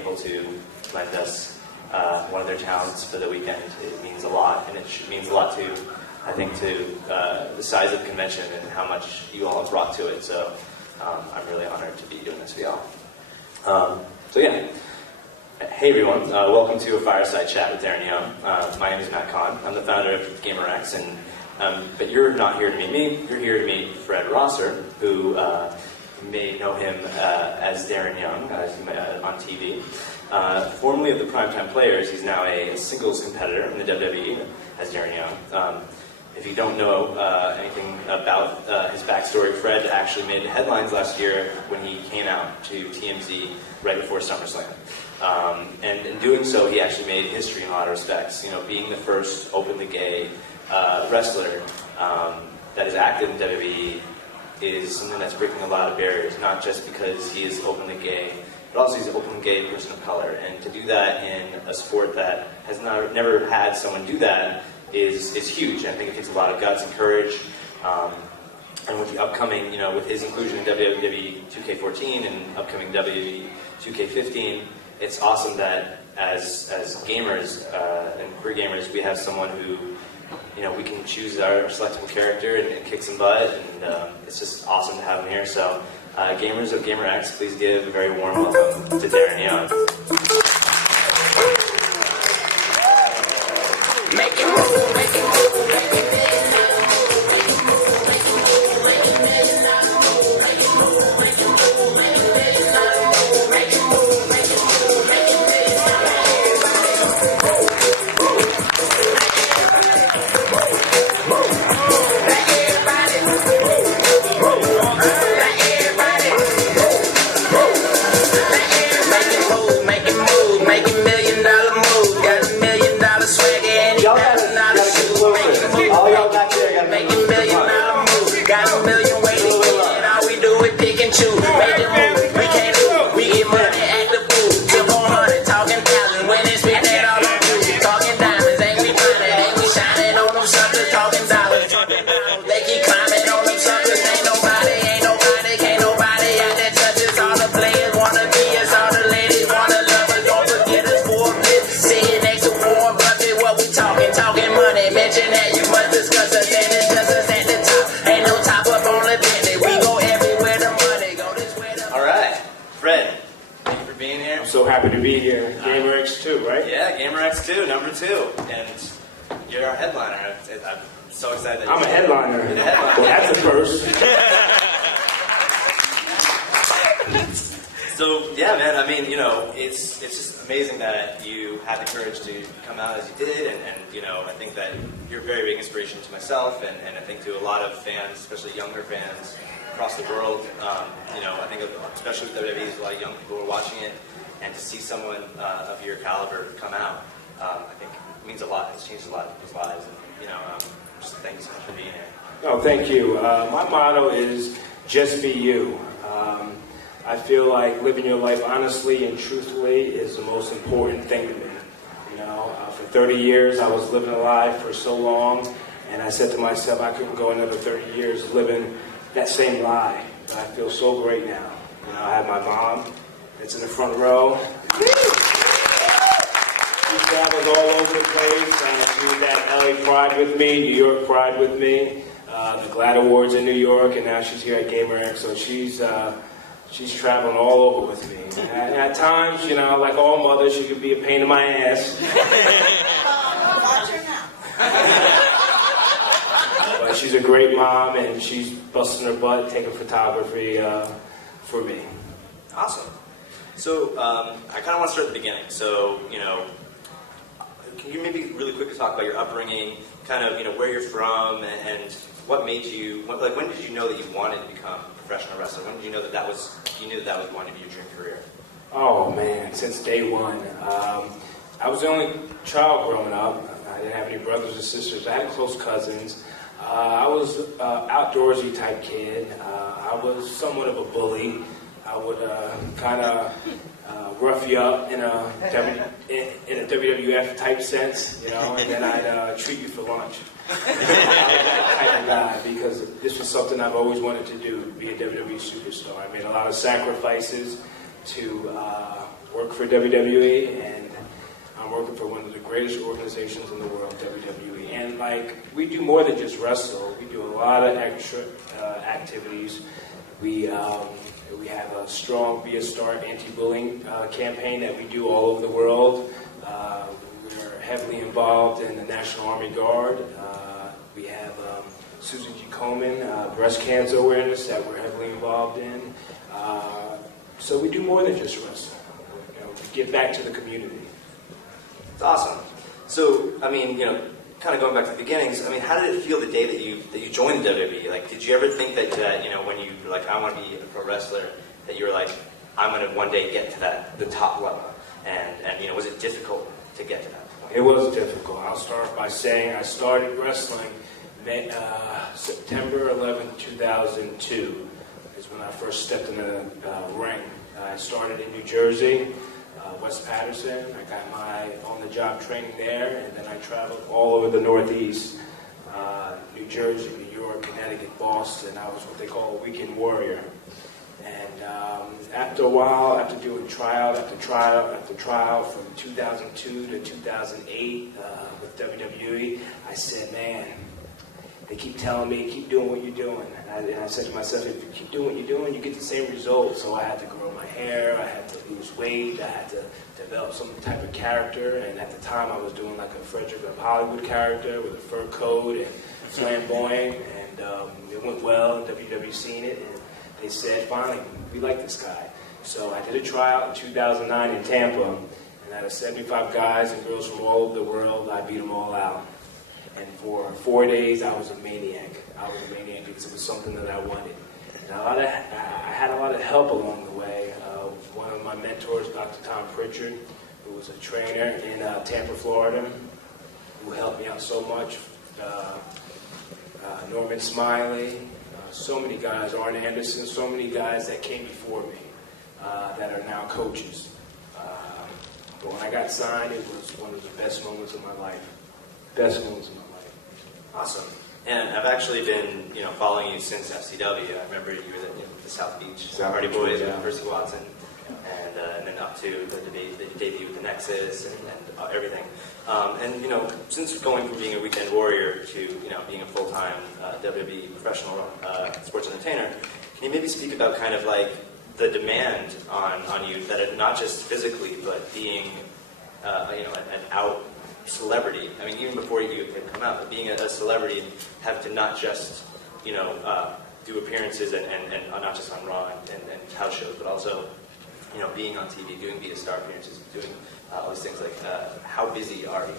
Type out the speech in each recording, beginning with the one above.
able to lend us one of their talents for the weekend. It means a lot, and it means a lot to, I think, to the size of the convention and how much you all have brought to it. So I'm really honored to be doing this for y'all. So yeah, hey everyone, welcome to a fireside chat with Darren Young. My name is Matt Kahn. I'm the founder of GaymerX, and but you're not here to meet me. You're here to meet Fred Rosser, who you may know him as Darren Young on TV. Formerly of the Primetime Players, he's now a singles competitor in the WWE as Darren Young. If you don't know anything about his backstory, Fred actually made headlines last year when he came out to TMZ right before SummerSlam. And in doing so, he actually made history in a lot of respects. You know, being the first openly gay wrestler that is active in WWE is something that's breaking a lot of barriers, not just because he is openly gay, but also he's an openly gay person of color. And to do that in a sport that has never had someone do that is huge. I think it takes a lot of guts and courage. And with the upcoming, with his inclusion in WWE 2K14 and upcoming WWE 2K15, it's awesome that as gamers and queer gamers, we have someone who, we can choose our selectable character and kick some butt, and it's just awesome to have him here. So, gamers of GaymerX, please give a very warm welcome to Darren Young. Make it move, make it move, make it happy to be here. GaymerX 2, right? Yeah, GaymerX 2, number 2. And you're our headliner. I'm so excited that I'm a headliner. You're the headliner. Well, that's a first. So, yeah, man, I mean, it's just amazing that you had the courage to come out as you did. And I think that you're a very big inspiration to myself and I think to a lot of fans, especially younger fans across the world. I think especially with WWE, there's a lot of young people who are watching it. And to see someone of your caliber come out, I think it means a lot. It's changed a lot of people's lives. And, just thank you so much for being here. Oh, thank you. My motto is just be you. I feel like living your life honestly and truthfully is the most important thing to me. For 30 years, I was living a lie for so long, and I said to myself, I couldn't go another 30 years living that same lie. But I feel so great now. I have my mom. It's in the front row. She travels all over the place. She was at LA Pride with me, New York Pride with me, the GLAAD Awards in New York, and now she's here at GaymerX. So she's traveling all over with me. And at times, like all mothers, she could be a pain in my ass. Watch her now. But she's a great mom, and she's busting her butt taking photography for me. Awesome. So, I kind of want to start at the beginning. So, can you maybe really quickly talk about your upbringing, kind of, where you're from, and what made you, when did you know that you wanted to become a professional wrestler? When did you know that you knew that was going to be your dream career? Oh, man, since day one. I was the only child growing up. I didn't have any brothers or sisters. I had close cousins. I was an outdoorsy type kid. I was somewhat of a bully. I would kind of rough you up in a WWF type sense, and then I'd treat you for lunch. I was that type of guy because this was something I've always wanted to do, be a WWE superstar. I made a lot of sacrifices to work for WWE, and I'm working for one of the greatest organizations in the world, WWE. And like, we do more than just wrestle. We do a lot of extra activities. We have a strong Be a Star anti-bullying campaign that we do all over the world. We're heavily involved in the National Army Guard. We have Susan G. Komen, breast cancer awareness that we're heavily involved in. So we do more than just wrestle. We give back to the community. It's awesome. So, I mean, kind of going back to the beginnings, I mean, how did it feel the day that you joined the WWE? Like, did you ever think that when you were like, I want to be a pro wrestler, that you were like, I'm going to one day get to the top level? And was it difficult to get to that point? It was difficult. I'll start by saying I started wrestling September 11, 2002 is when I first stepped in the ring. I started in New Jersey, West Patterson. I got my on-the-job training there, and then I traveled all over the Northeast, New Jersey, New York, Connecticut, Boston. I was what they call a weekend warrior. And after a while, after doing tryout after tryout after tryout from 2002 to 2008 with WWE, I said, man, they keep telling me, keep doing what you're doing. And I said to myself, if you keep doing what you're doing, you get the same results. So I had to grow my hair, I had to lose weight, I had to develop some type of character. And at the time, I was doing like a Frederick of Hollywood character with a fur coat and flamboyant. And it went well, and WWE seen it. And they said, finally, we like this guy. So I did a tryout in 2009 in Tampa. And out of 75 guys and girls from all over the world, I beat them all out. And for 4 days, I was a maniac. I was a maniac because it was something that I wanted. And I had a lot of help along the way. One of my mentors, Dr. Tom Pritchard, who was a trainer in Tampa, Florida, who helped me out so much. Norman Smiley, so many guys, Arn Anderson, so many guys that came before me that are now coaches. But when I got signed, it was one of the best moments of my life. Best moments of my life. Awesome. And I've actually been, following you since FCW. I remember you were at the South Beach Hardy Boys with Percy Watson, and then up to the debut with the Nexus and everything. And since going from being a weekend warrior to being a full-time WWE professional sports entertainer, can you maybe speak about kind of like the demand on you that are not just physically, but being an out celebrity? I mean, even before you had come out, but being a celebrity, have to not just do appearances and not just on Raw and house shows, but also being on TV, doing Be a Star appearances, doing all these things. Like, how busy are you?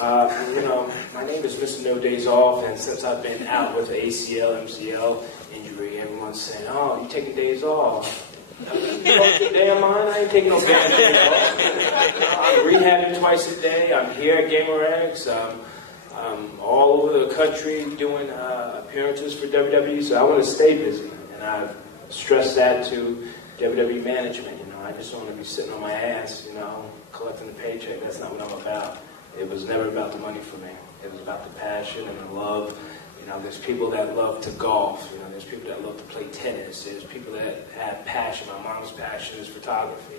My name is Mr. No Days Off, and since I've been out with the ACL, MCL injury, everyone's saying, "Oh, you taking days off?" Damn mine, I ain't taking no damn day off. I'm rehabbing twice a day. I'm here at GaymerX. I'm all over the country doing appearances for WWE, so I want to stay busy. And I've stressed that to WWE management. I just don't want to be sitting on my ass, collecting the paycheck. That's not what I'm about. It was never about the money for me. It was about the passion and the love. There's people that love to golf. There's people that love to play tennis. There's people that have passion. My mom's passion is photography.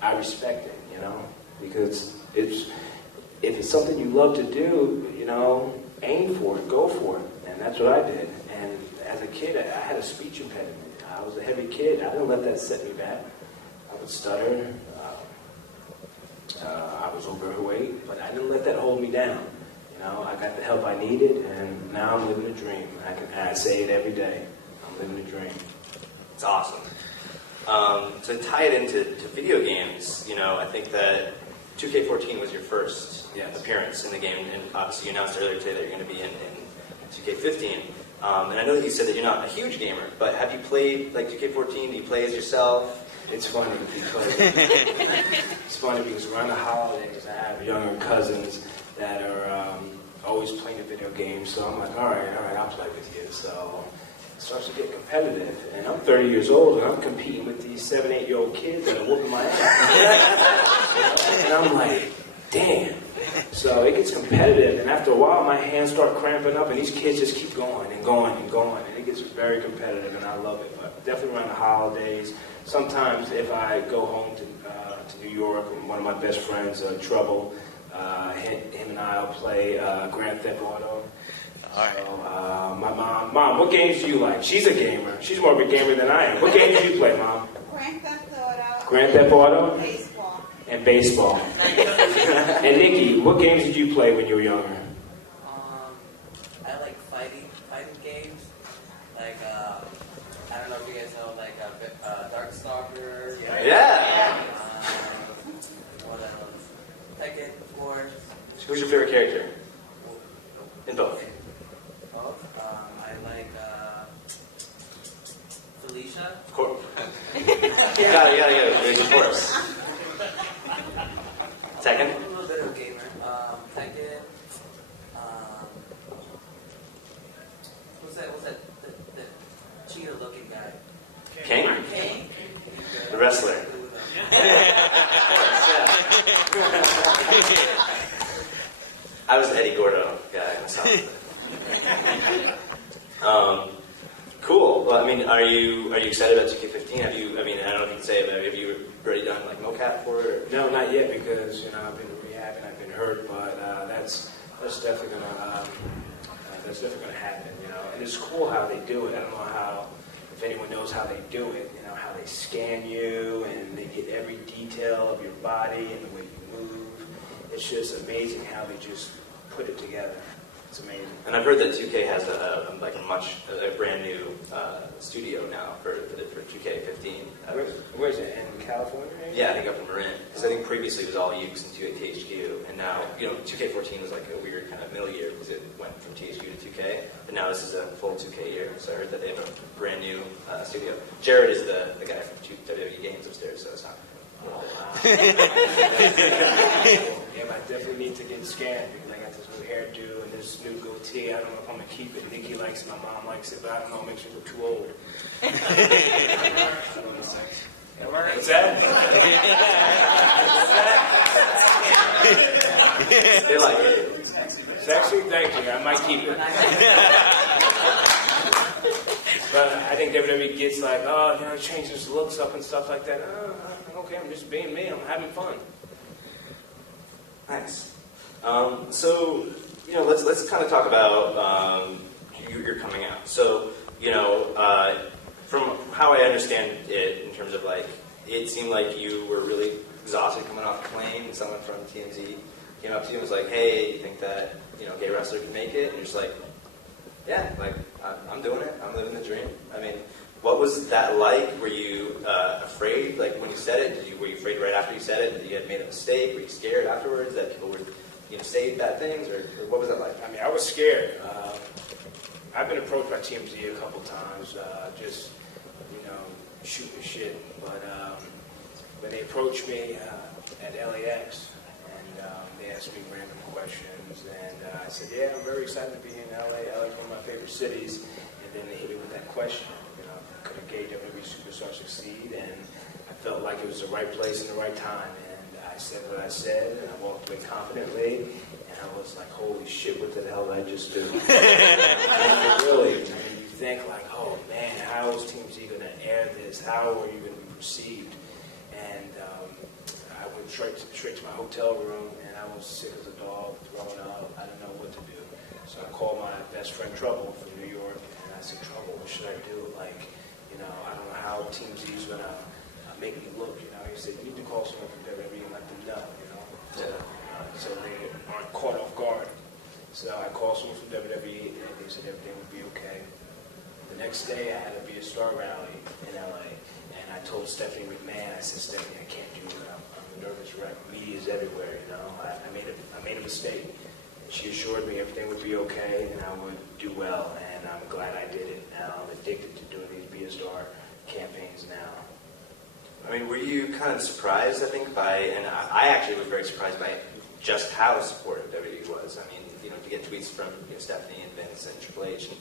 I respect it. Because if it's something you love to do, aim for it, go for it, and that's what I did. And as a kid, I had a speech impediment. I was a heavy kid. I didn't let that set me back. I would stutter. I was overweight, but I didn't let that hold me down. I got the help I needed, and now I'm living a dream. I say it every day. I'm living a dream. It's awesome. To tie it into video games, I think that 2K14 was your first appearance in the game, and obviously you announced earlier today that you're going to be in 2K15. And I know that you said that you're not a huge gamer, but have you played like 2K14? Do you play as yourself? It's funny because around the holidays, I have younger cousins that are always playing the video games. So I'm like, all right, I'll play with you. So it starts to get competitive. And I'm 30 years old, and I'm competing with these 7, 8-year-old kids that are whooping my ass. And I'm like, damn. So it gets competitive. And after a while, my hands start cramping up, and these kids just keep going and going and going. And it gets very competitive, and I love it. But definitely around the holidays. Sometimes if I go home to New work with one of my best friends, Trouble. Him and I'll play Grand Theft Auto. All right. So, my mom, what games do you like? She's a gamer. She's more of a gamer than I am. What games do you play, Mom? Grand Theft Auto. Grand Theft Auto? Baseball. And baseball. And Nikki, what games did you play when you were younger? I like fighting games. Like, I don't know if you guys know, like, Darkstalker. Yeah. What else? Tekken, of course. Who's your favorite character? In both. Both. I like, Felicia. Of course. You gotta get it. Of course. Tekken? A little bit of a gamer. Tekken. What's that? The cheetah-looking guy. King? King. The wrestler. I was an Eddie Gordo guy myself. Cool. Well, I mean, are you excited about 2K15? I don't know if you can say it, but have you already done like mocap for it? Or? No, not yet because I've been rehabbing, I've been hurt, but that's definitely gonna happen. And it's cool how they do it. I don't know if anyone knows how they do it. How they scan you and they get every detail of your body and the way you move. It's just amazing how they just put it together. It's amazing. And I've heard that 2K has a brand new studio now for 2K15. Where's it? In California? Maybe? Yeah, I think up in Marin. Because I think previously it was all Ukes and 2K and now 2K14 was like a weird kind of middle year because it went from THQ to 2K, but now this is a full 2K year. So I heard that they have a brand new studio. Jared is the guy from WWE Games upstairs, so it's not. Oh, wow. Yeah, but I definitely need to get scanned because I got this new hairdo and this new goatee. I don't know if I'm going to keep it. Nikki likes it, my mom likes it, but I don't know, it makes me look too old. I don't know. What's that? They like it. Sexy? Thank you. I might keep it. But I think WWE gets like, changes looks up and stuff like that. Okay, I'm just being me. I'm having fun. Nice. So, let's kind of talk about your coming out. So, from how I understand it, in terms of like, it seemed like you were really exhausted coming off the plane, and someone from TMZ came up to you and was like, "Hey, you think that gay wrestler can make it?" And you're just like, "Yeah, like I'm doing it. I'm living the dream." I mean, what was that like? Were you afraid? Like when you said it, were you afraid right after you said it that you had made a mistake? Were you scared afterwards that people would say bad things, or what was that like? I mean, I was scared. I've been approached by TMZ a couple times, just shooting the shit. But when they approached me at LAX and they asked me random questions, and I said, "Yeah, I'm very excited to be in LA. LA is one of my favorite cities." And then they hit me with that question, could a gay WWE superstar succeed? And I felt like it was the right place and the right time. And I said what I said, and I walked away confidently. And I was like, holy shit, what the hell did I just do? Really, you think like, oh man, how is TMZ going to air this? How are you going to be perceived? And I went straight to my hotel room, and I was sick as a dog, thrown up. I didn't know what to do. So I called my best friend Trouble from New York, and I said, Trouble, what should I do? Like, I don't know how TMZ is going to make me look. He said, you need to call someone from WWE and let them know, so they aren't caught off guard. So I called someone from WWE, and they said everything would be okay. The next day, I had to be a star rally in LA, and I told Stephanie McMahon, I said, Stephanie, I can't do it. I'm a nervous wreck. Media's everywhere, I made a mistake. And she assured me everything would be okay, and I would do well, and I'm glad I did it. Now I'm addicted to doing these Be a Star campaigns now. I mean, were you kind of surprised, I think, and I actually was very surprised by just how supportive WWE was. I mean, to get tweets from Stephanie and Vince and Triple H and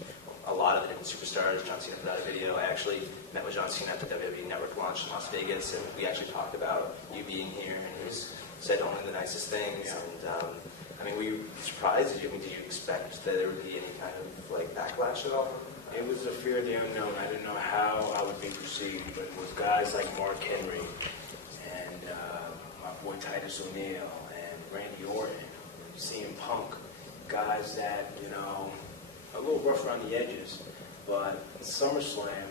a lot of the different superstars. John Cena put out a video. I actually met with John Cena at the WWE Network launch in Las Vegas, and we actually talked about you being here, and he said only the nicest things. Yeah. And I mean, were you surprised? Did you expect that there would be any kind of like backlash at all? It was the fear of the unknown. I didn't know how I would be perceived, but with guys like Mark Henry and my boy Titus O'Neil and Randy Orton, CM Punk, guys that, you know, a little rough around the edges, but SummerSlam,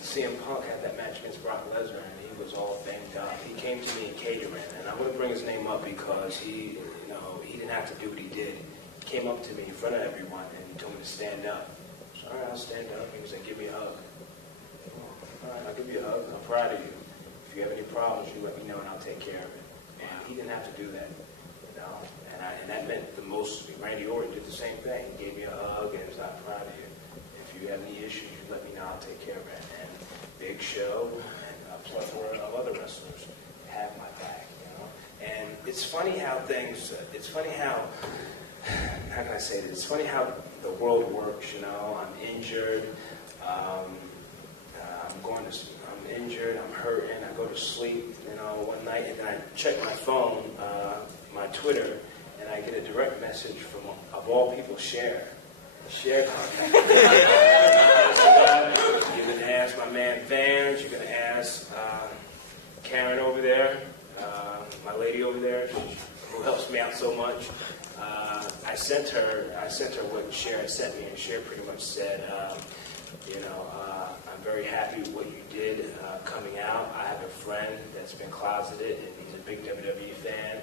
CM Punk had that match against Brock Lesnar, and he was all banged up. He came to me in catering, and I'm going to bring his name up because he, you know, he didn't have to do what he did. He came up to me in front of everyone and told me to stand up. So, all right, I'll stand up. He was like, give me a hug. All right, I'll give you a hug. I'm proud of you. If you have any problems, you let me know, and I'll take care of it. And he didn't have to do that, you know. And that meant the most. Randy Orton did the same thing. He gave me a hug, and he was like, I'm proud of you. If you have any issues, you let me know. I'll take care of it. And Big Show and a plethora of other wrestlers have my back, you know. And it's funny how things. It's funny how. How can I say this? It's funny how the world works, you know. I'm injured. I'm injured. I'm hurting. I go to sleep, you know, one night, and then I check my phone, my Twitter, and I get a direct message from, of all people, Cher contact. You're going to ask my man Vance. You're going to ask Karen over there, my lady over there, who helps me out so much. I sent her what Cher had sent me, and Cher pretty much said, you know, I'm very happy with what you did coming out. I have a friend that's been closeted, and he's a big WWE fan,